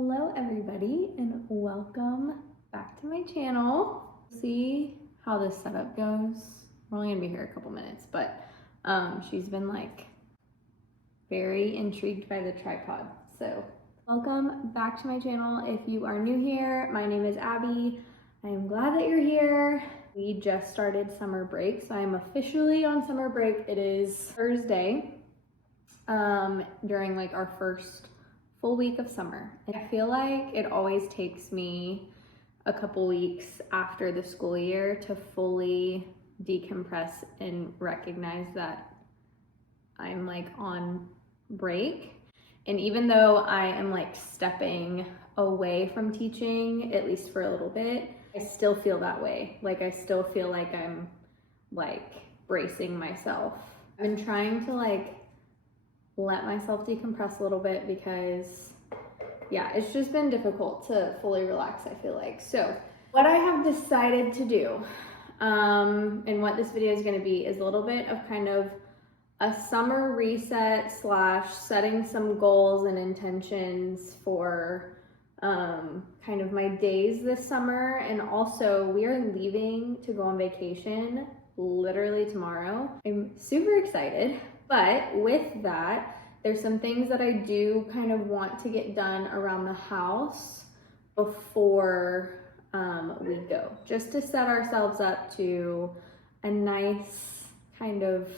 Hello everybody and welcome back to my channel. See how this setup goes. We're only gonna be here a couple minutes, but she's been like very intrigued by the tripod. So welcome back to my channel. If you are new here, my name is Abby. I am glad that you're here. We just started summer break, so I'm officially on summer break. It is Thursday during like our first full week of summer. And I feel like it always takes me a couple weeks after the school year to fully decompress and recognize that I'm like on break. And even though I am like stepping away from teaching, at least for a little bit, I still feel that way. Like I still feel like I'm like bracing myself. I've been trying to like let myself decompress a little bit because yeah, it's just been difficult to fully relax, I feel like. So what I have decided to do and what this video is going to be is a little bit of kind of a summer reset / setting some goals and intentions for kind of my days this summer. And also we are leaving to go on vacation literally tomorrow. I'm super excited. But with that, there's some things that I do kind of want to get done around the house before we go, just to set ourselves up to a nice kind of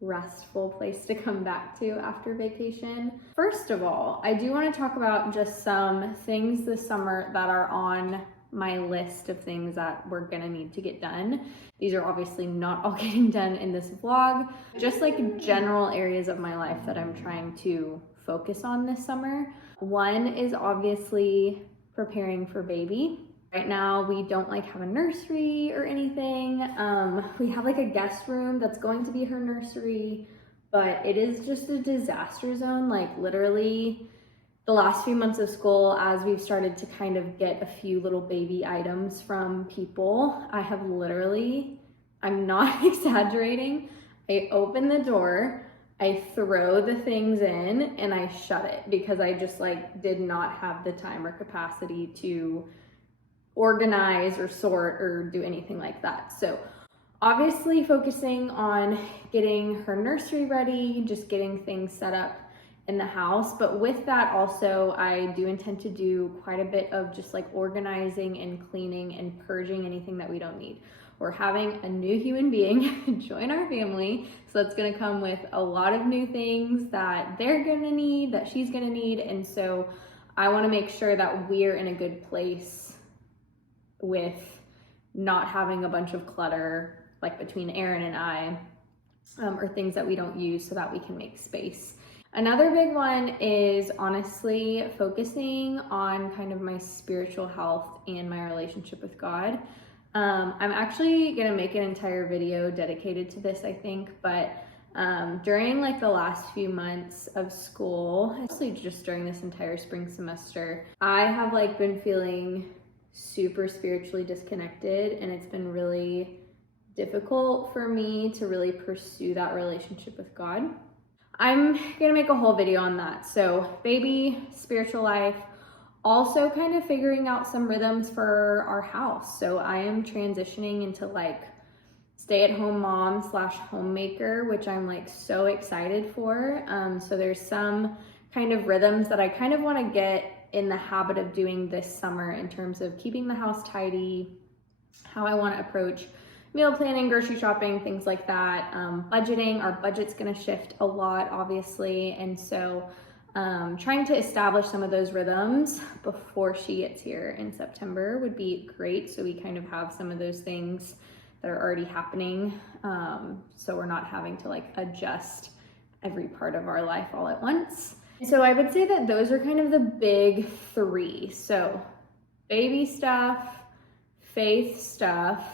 restful place to come back to after vacation. First of all, I do want to talk about just some things this summer that are on my list of things that we're gonna need to get done. These are obviously not all getting done in this vlog, just like general areas of my life that I'm trying to focus on this summer. One is obviously preparing for baby. Right now we don't like have a nursery or anything. We have like a guest room that's going to be her nursery, but it is just a disaster zone. Like literally the last few months of school, as we've started to kind of get a few little baby items from people, I have literally, I'm not exaggerating, I open the door, I throw the things in, and I shut it because I just like did not have the time or capacity to organize or sort or do anything like that. So obviously focusing on getting her nursery ready, just getting things set up in the house. But with that also, I do intend to do quite a bit of just like organizing and cleaning and purging anything that we don't need. We're having a new human being join our family, so that's gonna come with a lot of new things that they're gonna need, that she's gonna need. And so I wanna make sure that we're in a good place with not having a bunch of clutter like between Aaron and I, or things that we don't use, so that we can make space. Another big one is honestly focusing on kind of my spiritual health and my relationship with God. I'm actually gonna make an entire video dedicated to this, I think, but during like the last few months of school, actually just during this entire spring semester, I have like been feeling super spiritually disconnected, and it's been really difficult for me to really pursue that relationship with God. I'm gonna make a whole video on that. So baby, spiritual life, also kind of figuring out some rhythms for our house. So I am transitioning into like stay-at-home mom / homemaker, which I'm like so excited for. So there's some kind of rhythms that I kind of want to get in the habit of doing this summer in terms of keeping the house tidy, how I want to approach meal planning, grocery shopping, things like that. Budgeting, our budget's gonna shift a lot, obviously. And so trying to establish some of those rhythms before she gets here in September would be great. So we kind of have some of those things that are already happening. So we're not having to like adjust every part of our life all at once. So I would say that those are kind of the big three. So baby stuff, faith stuff,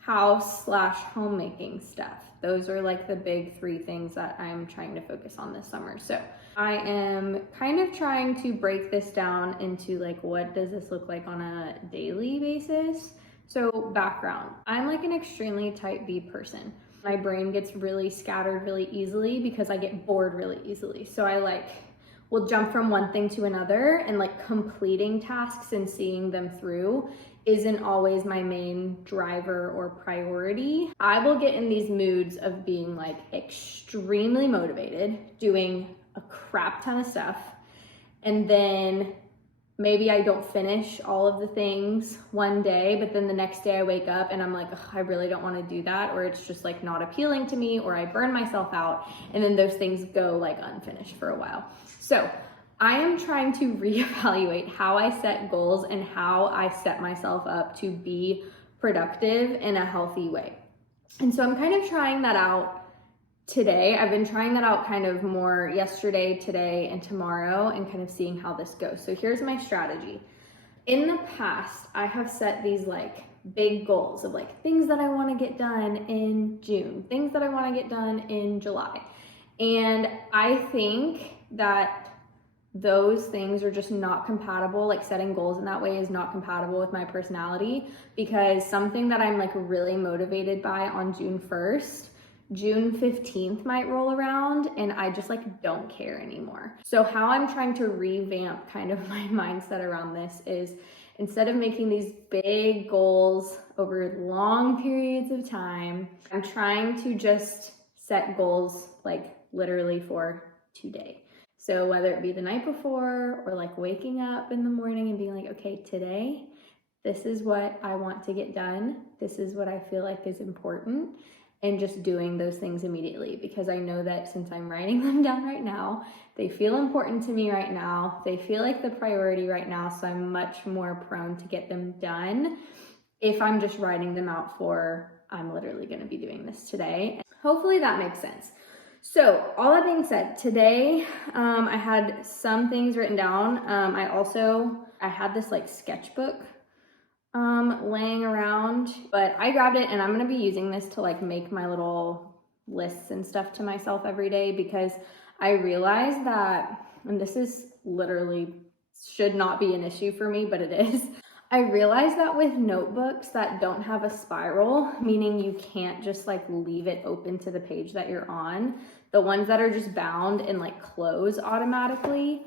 house / homemaking stuff. Those are like the big three things that I'm trying to focus on this summer. So I am kind of trying to break this down into like, what does this look like on a daily basis? So background, I'm like an extremely type B person. My brain gets really scattered really easily because I get bored really easily. So I like will jump from one thing to another, and like completing tasks and seeing them through isn't always my main driver or priority. I will get in these moods of being like extremely motivated, doing a crap ton of stuff, and then maybe I don't finish all of the things one day, but then the next day I wake up and I'm like, I really don't want to do that, or it's just like not appealing to me, or I burn myself out, and then those things go like unfinished for a while. So I am trying to reevaluate how I set goals and how I set myself up to be productive in a healthy way. And so I'm kind of trying that out today. I've been trying that out kind of more yesterday, today, and tomorrow, and kind of seeing how this goes. So here's my strategy. In the past, I have set these like big goals of like things that I want to get done in June, things that I want to get done in July. And I think that those things are just not compatible. Like setting goals in that way is not compatible with my personality, because something that I'm like really motivated by on June 1st, June 15th might roll around and I just like don't care anymore. So how I'm trying to revamp kind of my mindset around this is, instead of making these big goals over long periods of time, I'm trying to just set goals like literally for today. So whether it be the night before or like waking up in the morning and being like, okay, today, this is what I want to get done. This is what I feel like is important. And just doing those things immediately, because I know that since I'm writing them down right now, they feel important to me right now. They feel like the priority right now. So I'm much more prone to get them done if I'm just writing them out for, I'm literally going to be doing this today. Hopefully that makes sense. So all that being said, today I had some things written down. I had this like sketchbook laying around, but I grabbed it and I'm going to be using this to like make my little lists and stuff to myself every day, because I realized that, and this is literally should not be an issue for me, but it is. I realized that with notebooks that don't have a spiral, meaning you can't just like leave it open to the page that you're on, the ones that are just bound and like close automatically,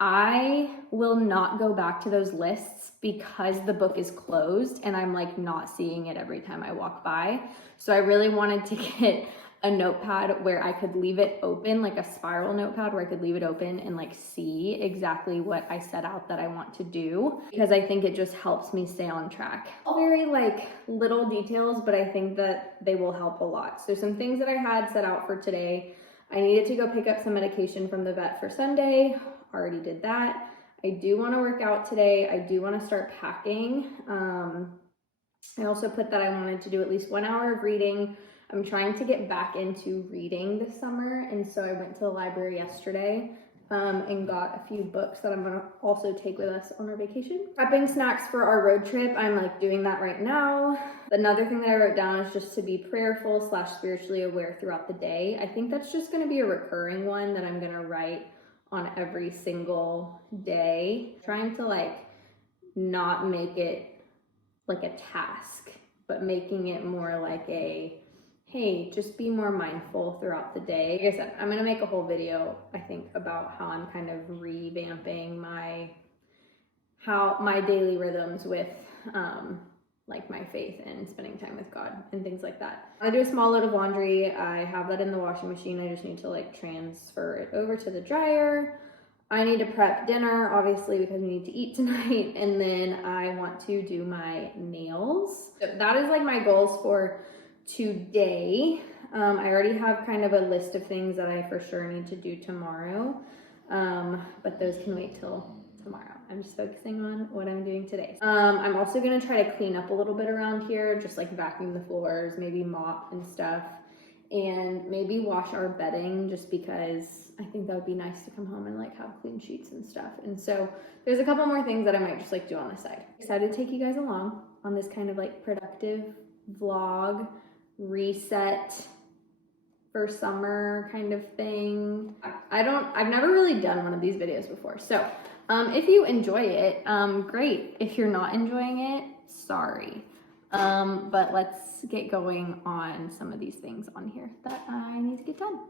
I will not go back to those lists because the book is closed and I'm like not seeing it every time I walk by. So I really wanted to get a notepad where I could leave it open, like a spiral notepad where I could leave it open and like see exactly what I set out that I want to do, because I think it just helps me stay on track. All very like little details, but I think that they will help a lot. So some things that I had set out for today: I needed to go pick up some medication from the vet for Sunday. Already did that. I do want to work out today. I do want to start packing. I also put that I wanted to do at least 1 hour of reading. I'm trying to get back into reading this summer, and so I went to the library yesterday and got a few books that I'm gonna also take with us on our vacation. Prepping snacks for our road trip, I'm like doing that right now. Another thing that I wrote down is just to be prayerful / spiritually aware throughout the day. I think that's just gonna be a recurring one that I'm gonna write on every single day, trying to like not make it like a task, but making it more like a, hey, just be more mindful throughout the day. Like I said, I'm gonna make a whole video, I think, about how I'm kind of revamping my daily rhythms with like my faith and spending time with God and things like that. I do a small load of laundry. I have that in the washing machine. I just need to like transfer it over to the dryer. I need to prep dinner, obviously, because we need to eat tonight. And then I want to do my nails. So that is like my goals for today. I already have kind of a list of things that I for sure need to do tomorrow. But those can wait till tomorrow. I'm just focusing on what I'm doing today. I'm also gonna try to clean up a little bit around here, just like vacuum the floors, maybe mop and stuff, and maybe wash our bedding, just because I think that would be nice to come home and like have clean sheets and stuff. And so there's a couple more things that I might just like do on the side. Excited to take you guys along on this kind of like productive vlog, reset for summer kind of thing. I've never really done one of these videos before. So if you enjoy it, great. If you're not enjoying it, sorry. But let's get going on some of these things on here that I need to get done.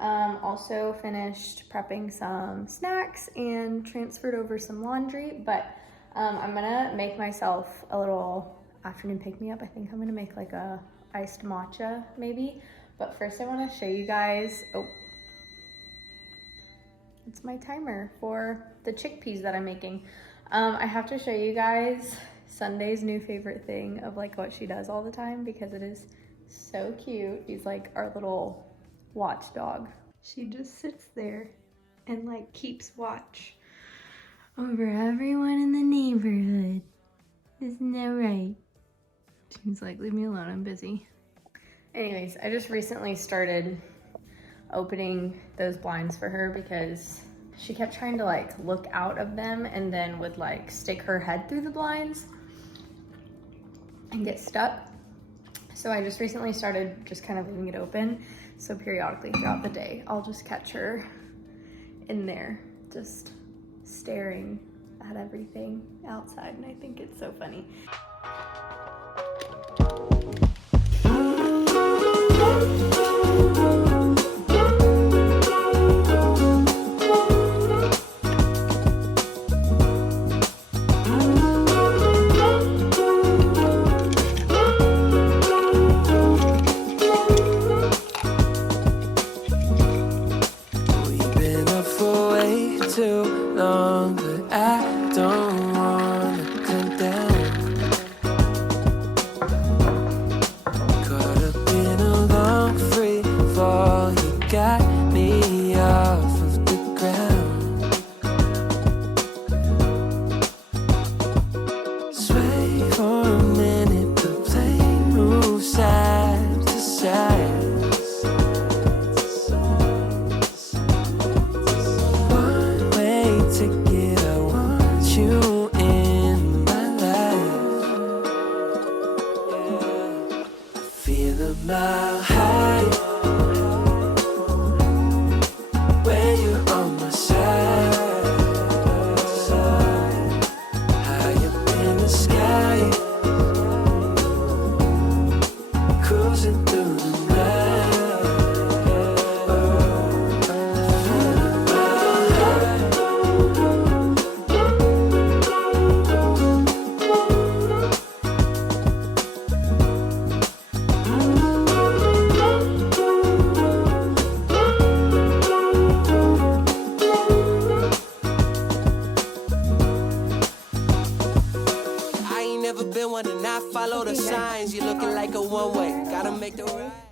Also finished prepping some snacks and transferred over some laundry, but I'm gonna make myself a little afternoon pick-me-up. I think I'm gonna make like a iced matcha maybe, but first I want to show you guys, oh, it's my timer for the chickpeas that I'm making. I have to show you guys Sunday's new favorite thing of like what she does all the time because it is so cute. She's like our little watchdog. She just sits there and like keeps watch over everyone in the neighborhood. Isn't that right? She's like, leave me alone, I'm busy. Anyways, I just recently started opening those blinds for her because she kept trying to like look out of them and then would like stick her head through the blinds and get stuck. So I just recently started just kind of leaving it open. So periodically throughout the day, I'll just catch her in there, just staring at everything outside. And I think it's so funny.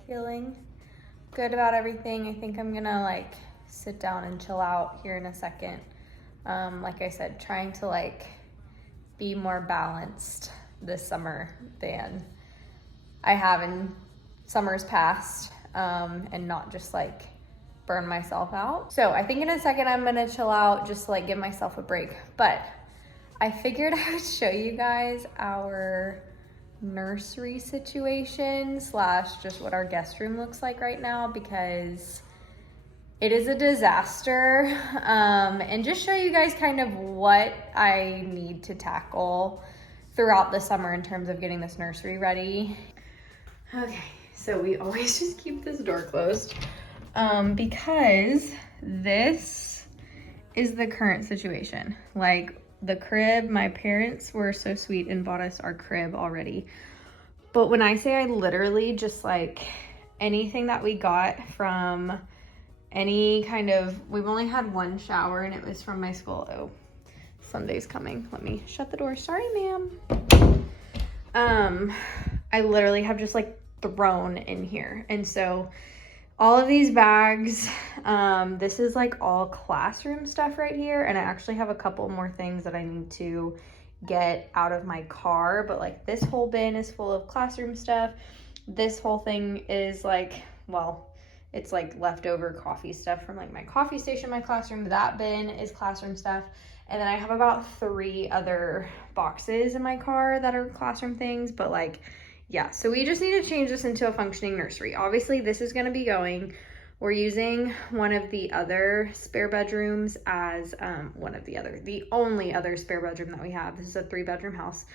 Feeling good about everything. I think I'm gonna like sit down and chill out here in a second. Like I said, trying to like be more balanced this summer than I have in summers past, and not just like burn myself out. So I think in a second I'm gonna chill out just to like give myself a break. But I figured I would show you guys our nursery situation slash just what our guest room looks like right now because it is a disaster, and just show you guys kind of what I need to tackle throughout the summer in terms of getting this nursery ready. Okay, so we always just keep this door closed because this is the current situation. Like the crib, my parents were so sweet and bought us our crib already. But when I say I literally just like anything that we got from any kind of, we've only had one shower and it was from my school. Oh, Sunday's coming. Let me shut the door. Sorry, ma'am. I literally have just like thrown in here. And so all of these bags, this is like all classroom stuff right here. And I actually have a couple more things that I need to get out of my car. But like this whole bin is full of classroom stuff. This whole thing is like, well, it's like leftover coffee stuff from like my coffee station, my classroom. That bin is classroom stuff. And then I have about 3 other boxes in my car that are classroom things. But like, yeah, so we just need to change this into a functioning nursery. Obviously, this is going to be going. We're using one of the other spare bedrooms as the only other spare bedroom that we have. This is a 3-bedroom house.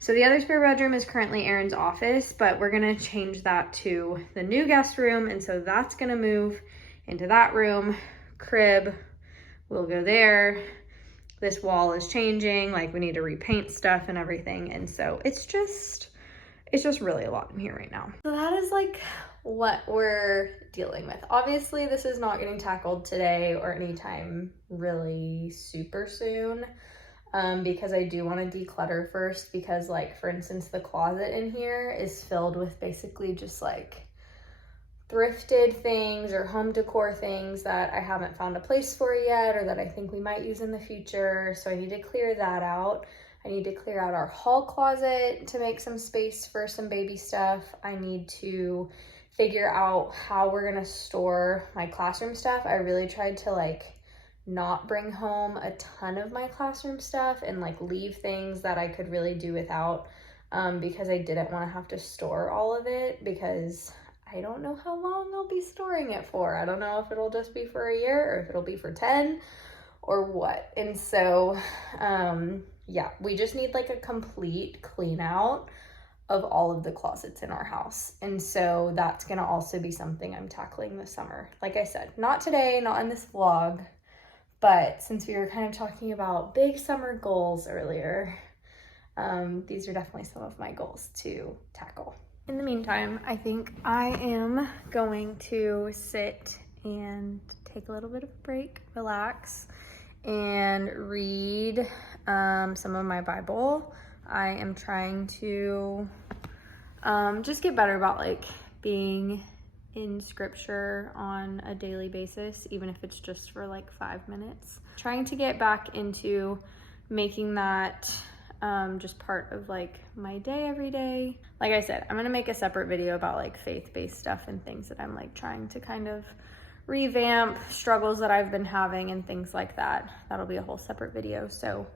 So the other spare bedroom is currently Aaron's office, but we're going to change that to the new guest room. And so that's going to move into that room. Crib will go there. This wall is changing, like we need to repaint stuff and everything. And so it's just really a lot in here right now. So that is like what we're dealing with. Obviously this is not getting tackled today or anytime really super soon, because I do want to declutter first, because like for instance the closet in here is filled with basically just like thrifted things or home decor things that I haven't found a place for yet, or that I think we might use in the future. So I need to clear that out. I need to clear out our hall closet to make some space for some baby stuff. I need to figure out how we're gonna store my classroom stuff. I really tried to like not bring home a ton of my classroom stuff and like leave things that I could really do without, because I didn't want to have to store all of it, because I don't know how long I'll be storing it for. I don't know if it'll just be for a year or if it'll be for 10 or what. And so, yeah, we just need like a complete clean out of all of the closets in our house. And so that's gonna also be something I'm tackling this summer. Like I said, not today, not in this vlog, but since we were kind of talking about big summer goals earlier, these are definitely some of my goals to tackle. In the meantime, I think I am going to sit and take a little bit of a break, relax, and read some of my Bible. I am trying to just get better about like being in scripture on a daily basis, even if it's just for like 5 minutes. Trying to get back into making that just part of like my day every day. Like I said, I'm gonna make a separate video about like faith-based stuff and things that I'm like trying to kind of revamp, struggles that I've been having and things like that. That'll be a whole separate video, so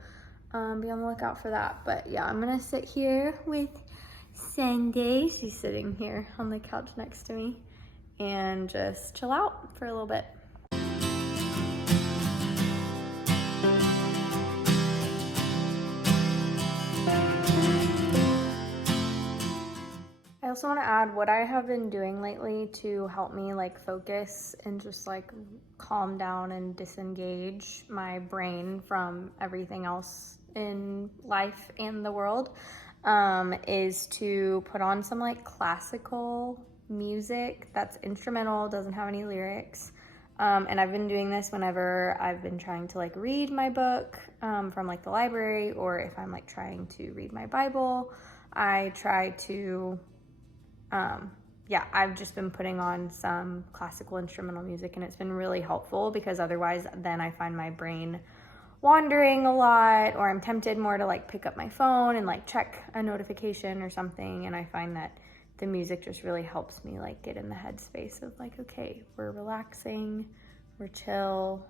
be on the lookout for that. But yeah, I'm gonna sit here with Sunday. She's sitting here on the couch next to me and just chill out for a little bit. I also want to add what I have been doing lately to help me like focus and just like calm down and disengage my brain from everything else in life and the world, is to put on some like classical music that's instrumental, doesn't have any lyrics. And I've been doing this whenever I've been trying to like read my book from like the library, or if I'm like trying to read my Bible. I try to yeah, I've just been putting on some classical instrumental music, and it's been really helpful, because otherwise then I find my brain wandering a lot, or I'm tempted more to like pick up my phone and like check a notification or something. And I find that the music just really helps me like get in the headspace of like, okay, we're relaxing, we're chill,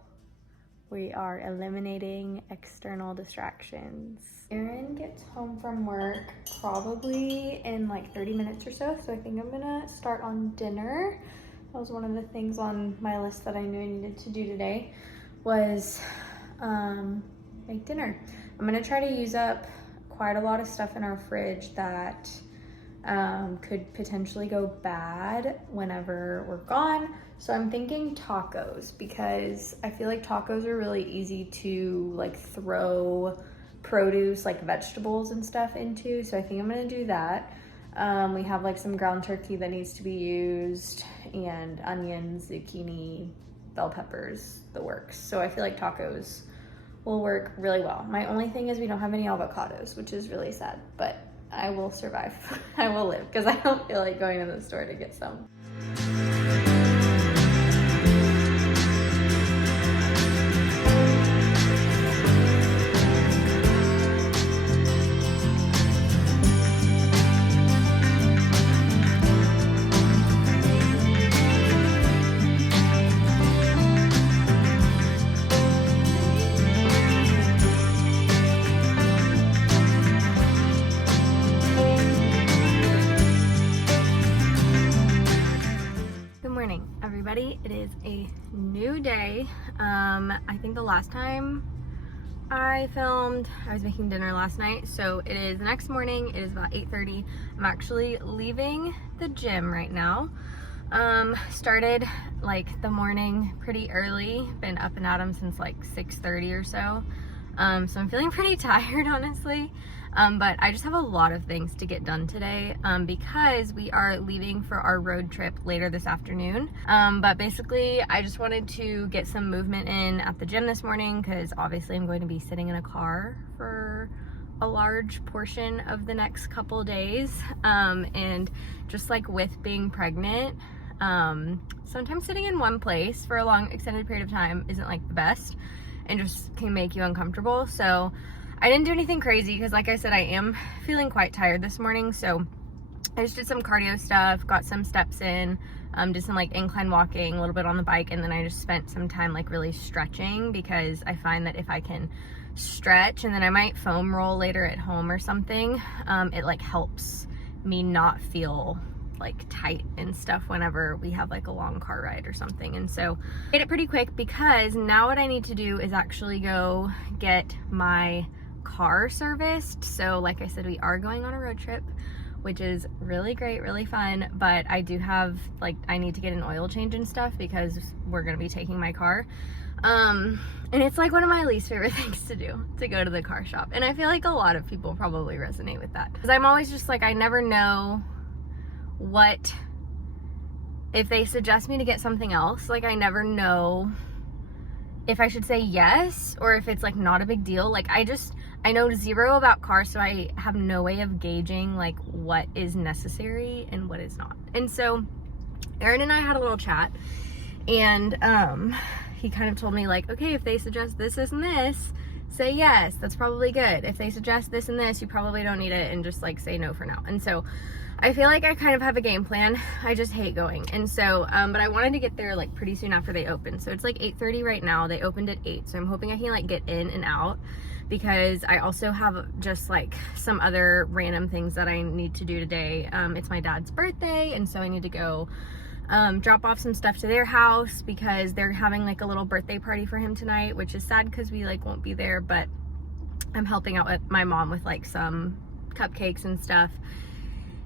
we are eliminating external distractions. Aaron gets home from work probably in like 30 minutes or so, so I think I'm gonna start on dinner. That was one of the things on my list that I knew I needed to do today, was make dinner. I'm gonna try to use up quite a lot of stuff in our fridge that could potentially go bad whenever we're gone. So I'm thinking tacos, because I feel like tacos are really easy to like throw produce like vegetables and stuff into. So I think I'm gonna do that. We have like some ground turkey that needs to be used, and onions, zucchini, bell peppers, the works. So I feel like tacos will work really well. My only thing is we don't have any avocados, which is really sad, but I will survive. I will live, because I don't feel like going to the store to get some. It is a new day. I think the last time I filmed, I was making dinner last night, so it is the next morning. It is about 8:30. I'm actually leaving the gym right now. Started like the morning pretty early. Been up and at 'em since like 6:30 or so. So I'm feeling pretty tired, honestly. But I just have a lot of things to get done today because we are leaving for our road trip later this afternoon. But basically, I just wanted to get some movement in at the gym this morning because obviously I'm going to be sitting in a car for a large portion of the next couple days. And just like with being pregnant, sometimes sitting in one place for a long extended period of time isn't like the best and just can make you uncomfortable. So I didn't do anything crazy because like I said, I am feeling quite tired this morning. So I just did some cardio stuff, got some steps in, did some like incline walking, a little bit on the bike, and then I just spent some time like really stretching because I find that if I can stretch, and then I might foam roll later at home or something, it like helps me not feel like tight and stuff whenever we have like a long car ride or something. And so I did it pretty quick because now what I need to do is actually go get my car serviced. So like I said, we are going on a road trip, which is really great, really fun, but I do have like, I need to get an oil change and stuff because we're gonna be taking my car. And it's like one of my least favorite things to do, to go to the car shop. And I feel like a lot of people probably resonate with that because I'm always just like, I never know what, if they suggest me to get something else, like I never know if I should say yes or if it's like not a big deal. Like I know zero about cars, so I have no way of gauging like what is necessary and what is not. And so Aaron and I had a little chat, and he kind of told me like, okay, if they suggest this, this, and this, say yes, that's probably good. If they suggest this and this, you probably don't need it, and just like say no for now. And so I feel like I kind of have a game plan. I just hate going. And so, but I wanted to get there like pretty soon after they opened. So it's like 8:30 right now. They opened at 8. So I'm hoping I can like get in and out because I also have just like some other random things that I need to do today. It's my dad's birthday. And so I need to go drop off some stuff to their house because they're having like a little birthday party for him tonight, which is sad because we like won't be there, but I'm helping out with my mom with like some cupcakes and stuff.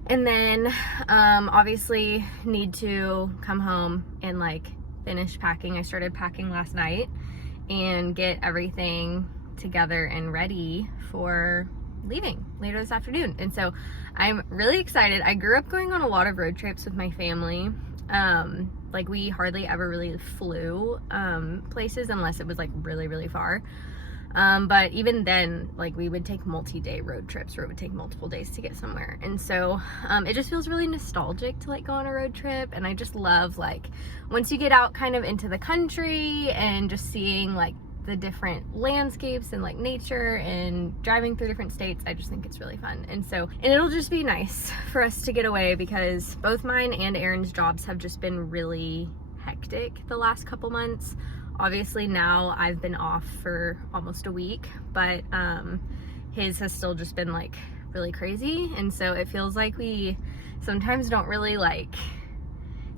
And then obviously need to come home and like finish packing. I started packing last night and get everything together and ready for leaving later this afternoon. And so I'm really excited. I grew up going on a lot of road trips with my family. Like we hardly ever really flew places unless it was like really, really far. But even then, like we would take multi-day road trips where it would take multiple days to get somewhere. And so it just feels really nostalgic to like go on a road trip. And I just love like once you get out kind of into the country and just seeing like the different landscapes and like nature and driving through different states, I just think it's really fun. And so, and it'll just be nice for us to get away because both mine and Aaron's jobs have just been really hectic the last couple months. Obviously now I've been off for almost a week, but his has still just been like really crazy. And so it feels like we sometimes don't really like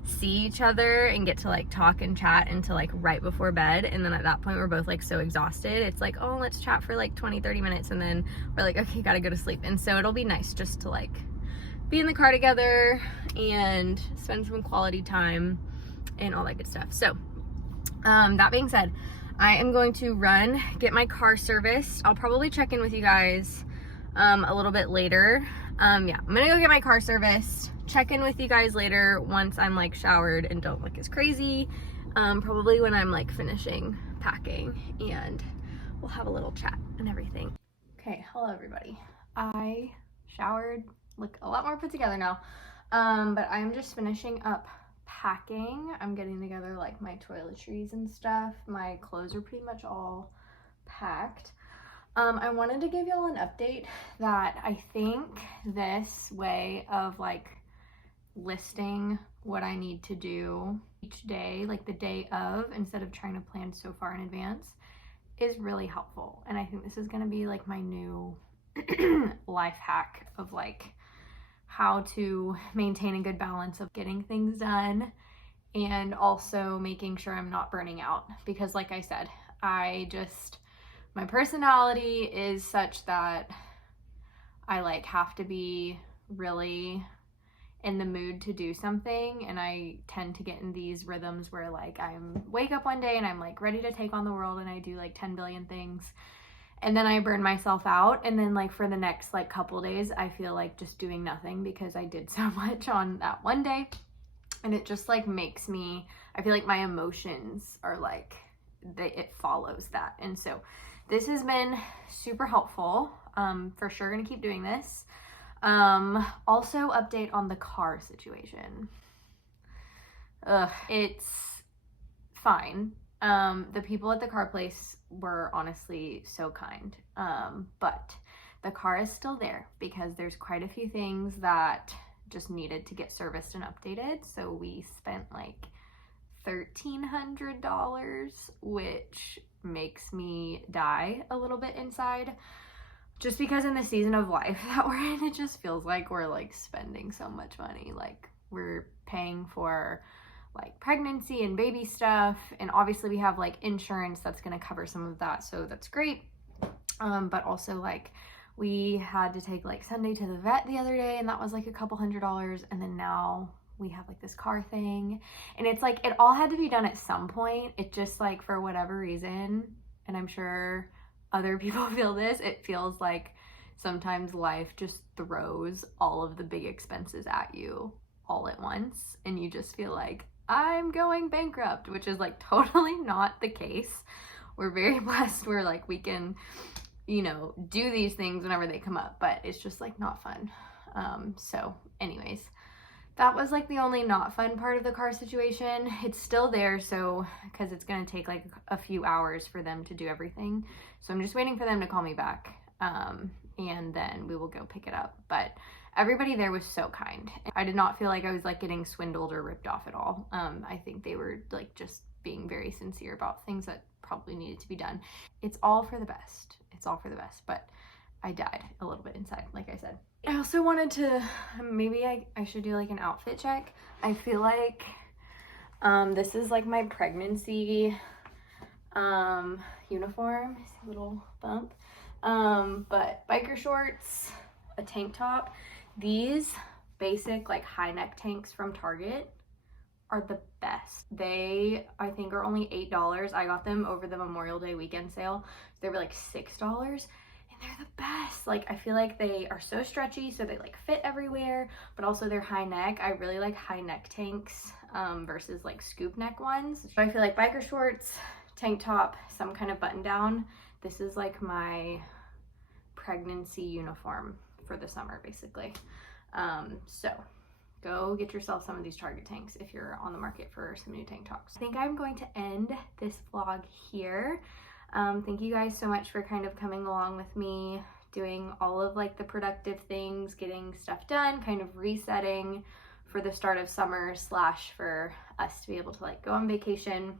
see each other and get to like talk and chat until like right before bed. And then at that point we're both like so exhausted. It's like, oh, let's chat for like 20-30 minutes. And then we're like, okay, gotta go to sleep. And so it'll be nice just to like be in the car together and spend some quality time and all that good stuff. So that being said, I am going to run, get my car serviced. I'll probably check in with you guys a little bit later. Yeah, I'm gonna go get my car serviced, check in with you guys later once I'm like showered and don't look as crazy. Probably when I'm like finishing packing, and we'll have a little chat and everything. Okay, hello everybody. I showered, look a lot more put together now. But I'm just finishing up packing. I'm getting together like my toiletries and stuff. My clothes are pretty much all packed. I wanted to give y'all an update that I think this way of like listing what I need to do each day, like the day of, instead of trying to plan so far in advance, is really helpful. And I think this is going to be like my new life hack of like how to maintain a good balance of getting things done and also making sure I'm not burning out. Because like I said, my personality is such that I like have to be really in the mood to do something, and I tend to get in these rhythms where like I'm wake up one day and I'm like ready to take on the world and I do like 10 billion things, and then I burn myself out, and then like for the next like couple days I feel like just doing nothing because I did so much on that one day, and it just like makes me, I feel like my emotions are like it follows that. And so this has been super helpful. For sure gonna keep doing this. Also update on the car situation. It's fine. The people at the car place were honestly so kind. But the car is still there because there's quite a few things that just needed to get serviced and updated. So we spent like $1,300, which makes me die a little bit inside, just because in the season of life that we're in, it just feels like we're like spending so much money. Like we're paying for like pregnancy and baby stuff, and obviously we have like insurance that's going to cover some of that, so that's great. But also like we had to take like Sunday to the vet the other day, and that was like $200, and then now we have like this car thing, and it's like it all had to be done at some point. It just like for whatever reason, and I'm sure other people feel this, it feels like sometimes life just throws all of the big expenses at you all at once, and you just feel like I'm going bankrupt, which is like totally not the case. We're very blessed where like we can, you know, do these things whenever they come up, but it's just like not fun. So anyways, that was like the only not fun part of the car situation. It's still there, so because it's gonna take like a few hours for them to do everything, so I'm just waiting for them to call me back, and then we will go pick it up. But everybody there was so kind. I did not feel like I was like getting swindled or ripped off at all. I think they were like just being very sincere about things that probably needed to be done. It's all for the best. It's all for the best, but I died a little bit inside, like I said. I also wanted to, maybe I should do like an outfit check. I feel like this is like my pregnancy uniform. See a little bump. But biker shorts, a tank top. These basic like high neck tanks from Target are the best. They, I think, are only $8. I got them over the Memorial Day weekend sale. They were like $6. They're the best. Like I feel like they are so stretchy, so they like fit everywhere, but also they're high neck. I really like high neck tanks versus like scoop neck ones. But I feel like biker shorts, tank top, some kind of button down. This is like my pregnancy uniform for the summer basically. So go get yourself some of these Target tanks if you're on the market for some new tank tops. I think I'm going to end this vlog here. Thank you guys so much for kind of coming along with me, doing all of like the productive things, getting stuff done, kind of resetting for the start of summer slash for us to be able to like go on vacation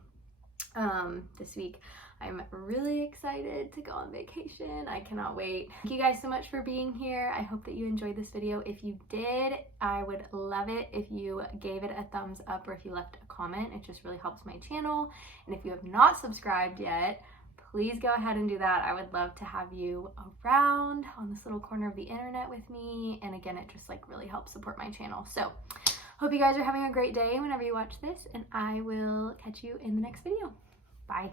this week. I'm really excited to go on vacation. I cannot wait. Thank you guys so much for being here. I hope that you enjoyed this video. If you did, I would love it if you gave it a thumbs up or if you left a comment. It just really helps my channel. And if you have not subscribed yet, please go ahead and do that. I would love to have you around on this little corner of the internet with me. And again, it just like really helps support my channel. So hope you guys are having a great day whenever you watch this, and I will catch you in the next video. Bye.